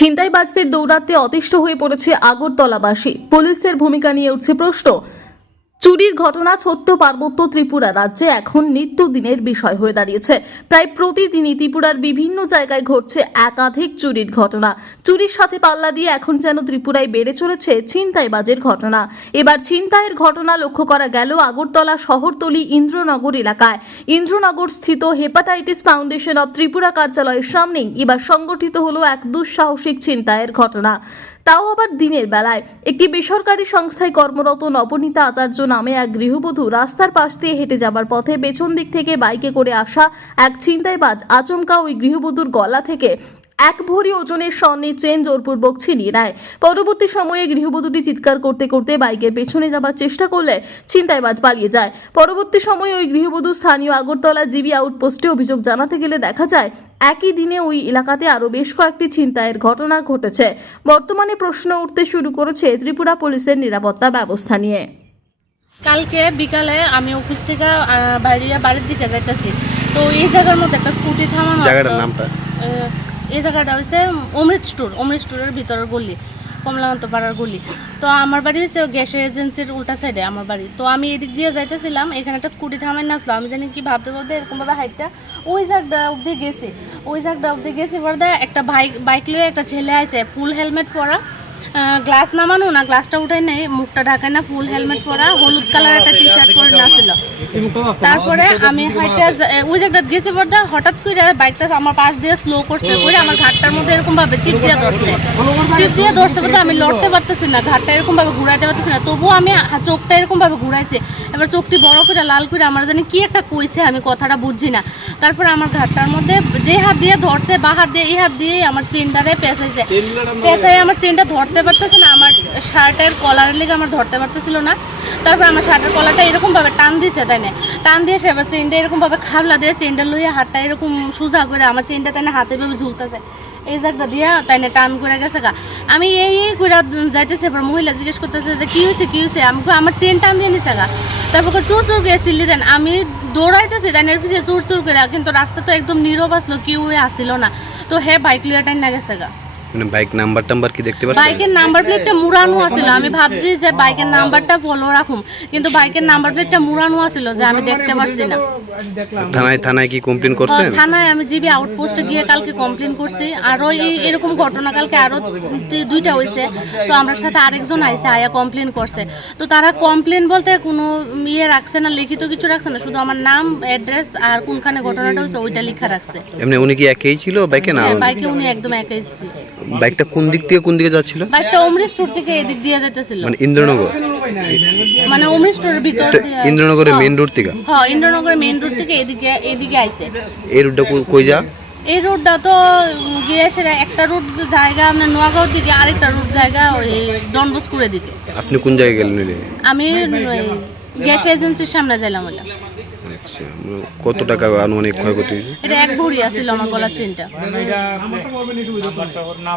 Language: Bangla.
ছিনতাইবাজদের দৌরাত্মে অতিষ্ঠ হয়ে পড়েছে আগরতলাবাসী পুলিশের ভূমিকা নিয়ে উঠছে প্রশ্ন চুরির ঘটনা ছোট্ট পার্বত্য ত্রিপুরা রাজ্যে এখন নিত্যদিনের বিষয় হয়ে দাঁড়িয়েছে প্রায় প্রতিদিনই ত্রিপুরার বিভিন্ন জায়গায় ঘটছে একাধিক চুরির ঘটনা চুরির সাথে পাল্লা দিয়ে এখন যেন ত্রিপুরায় বেড়ে চলেছে ছিনতাইবাজের ঘটনা এবার ছিনতাইয়ের ঘটনা লক্ষ্য করা গেল আগরতলা শহরতলি ইন্দ্রনগর এলাকায় ইন্দ্রনগর স্থিত হেপাটাইটিস ফাউন্ডেশন অব ত্রিপুরা কার্যালয়ের সামনেই এবার সংগঠিত হলো এক দুঃসাহসিক ছিনতাইয়ের ঘটনা তাও আবার দিনের বেলায় একটি বেসরকারি সংস্থায় কর্মরত নবনীতা আচার্য নামে এক গৃহবধূ রাস্তার পাশ দিয়ে হেঁটে যাবার পথে পেছন দিক থেকে বাইকে করে আসা এক ছিনতাইবাজ আচমকা ওই গৃহবধূর গলা থেকে এক ভরি ওজনের স্বর্ণের চেন জোরপূর্বক ছিনিয়ে নেয় পরবর্তী সময়ে গৃহবধূটি চিৎকার করতে করতে বাইকের পেছনে যাবার চেষ্টা করলে ছিনতাইবাজ পালিয়ে যায় পরবর্তী সময়ে ওই গৃহবধূ স্থানীয় আগরতলা জিবি আউটপোস্টে অভিযোগ জানাতে গেলে দেখা যায় একই দিনে ওই এলাকাতে আরো বেশ কয়েকটি ছিনতাইয়ের ঘটনা ঘটেছে বর্তমানে প্রশ্ন উঠতে শুরু করেছে ত্রিপুরা পুলিশের নিরাপত্তা ব্যবস্থা নিয়ে কালকে বিকালে আমি অফিস থেকে বাইরে বাড়ির দিকে যাইতেছি তো এই জায়গার মধ্যে একটা স্কুটি থামানো জায়গাটার নামটা এই জায়গাটা হচ্ছে অমৃত স্টোর অমৃত স্টোরের ভিতরের গলি কমলাকান্ত পাড়ার গুলি তো আমার বাড়ি হচ্ছে গ্যাসের এজেন্সির উল্টা সাইডে আমার বাড়ি তো আমি এদিক দিয়ে যাইতেছিলাম এখানে একটা স্কুটি থামাই আসলাম আমি জানি কি ভাবতে ভাবতে এরকমভাবে হাইটটা ওই জায়গা অবধি গেছি ওই জায়গা অবধি গেছি পরে একটা বাইক বাইক লিয়ে একটা ছেলে আছে ফুল হেলমেট পরা গ্লাস নামানো না গ্লাসটা উঠাই নেই মুখটা ঢাকায় না ফুল হেলমেট পরা হলুদ কালার একটা টি শার্ট পরে নাছিল তারপরে আমি হাইটা ওই জায়গাটা গেছি পর্দা হঠাৎ করে বাইকটা আমার পাশ দিয়ে স্লো করছে করে আমার ঘাটটার মধ্যে এরকম ভাবে চিপ দিয়ে ধরছে চিপ দিয়ে ধরছে বলতে আমি লড়তে পারতেছি না ঘাটটা এরকম ভাবে ঘুরাইতে পারতেছি না তবুও আমি চোখটা এরকম ভাবে ঘুরাইছে এবার চোখটি বড় করে লাল করে আমার জানি কি একটা কইছে আমি কথাটা বুঝছি না তারপরে আমার ঘাটটার মধ্যে যে হাত দিয়ে ধরছে বা হাত দিয়ে এই হাত দিয়ে আমার চেনটারে পেঁচাইছে পেঁচাই আমার চেনটা ধর ধরতে পারতেছে না আমার শার্টের কলারের লেগে আমার ধরতে পারতেছিল না তারপর আমার শার্টের কলারটা এরকমভাবে টান দিয়েছে তাই না টান দিয়ে সে এবার চেনটা এরকমভাবে খাবলা দিয়ে চেনটা লইয়া হাতটা এরকম সোজা করে আমার চেনটা তাই না হাতে ভাবে ঝুলতেছে এই জায়গা দিয়া তাই না টান করে গেছে গা আমি এই এই করে যাইতেছে এবার মহিলা জিজ্ঞেস করতেছে যে কী হয়েছে কী হয়েছে আমি আমার চেন টান দিয়ে নিছে গা তারপর চোর চোর গিয়ে চিল্লি দেন আমি দৌড়াইতেছি তাই না পিছিয়ে চোর চোর করে কিন্তু রাস্তা তো একদম নীরব আসলো কেউ আসিল না তো হ্যাঁ বাইক লিয়ে টাইন না গেছে গা মানে বাইক নাম্বার টাম্বার কি দেখতে পাচ্ছেন বাইকের নাম্বার প্লেটটা মুড়ানো আছিল আমি ভাবছি যে বাইকের নাম্বারটা ফলো রাখুম কিন্তু বাইকের নাম্বার প্লেটটা মুড়ানো আছিল যে আমি দেখতে পারছি না থানায় থানায় কি কমপ্লেন হ্যাঁ, করছেন থানায় আমি জিবি আউটপোস্টে গিয়ে কালকে কমপ্লেন করছি আরও এই এরকম ঘটনা কালকে আরও দুইটা হয়েছে তো আমার সাথে আরেকজন আইসে আয়া কমপ্লেন করছে তো তারা কমপ্লেন বলতে কোনো ইয়ে রাখছে না লিখিত কিছু রাখছে না শুধু আমার নাম অ্যাড্রেস আর কোনখানে ঘটনাটা হয়েছে ওইটা লেখা রাখছে এমনি উনি কি একই ছিল বাইকে না হ্যাঁ, বাইকে উনি একদম একাই ছিল বাইকটা কোন দিক থেকে কোন দিকে যাচ্ছিল বাইকটা অমৃতসর থেকে এদিক দিয়ে যেতেছিল মানে ইন্দ্রনগর মানে অমৃত স্টোরের ভিতর ইন্দ্রনগরের মেইন হ্যাঁ। রোড থেকে হ্যাঁ ইন্দ্রনগরের মেইন রোড থেকে এদিকে এদিকে আইছে এই রোডটা কই যা এই রোডটা তো গিয়ে সেটা একটা রোড জায়গা আপনার মানে নোয়াগাঁও দিকে আরেকটা রোড জায়গা ওই করে দিকে আপনি কোন জায়গায় গেলেন আমি গ্যাস এজেন্সির সামনে যাইলাম ওটা আচ্ছা, মানে কত টাকা আনুমানিক ক্ষয়ক্ষতি এটা এক ভরি আছিল আমার গলার চেনটা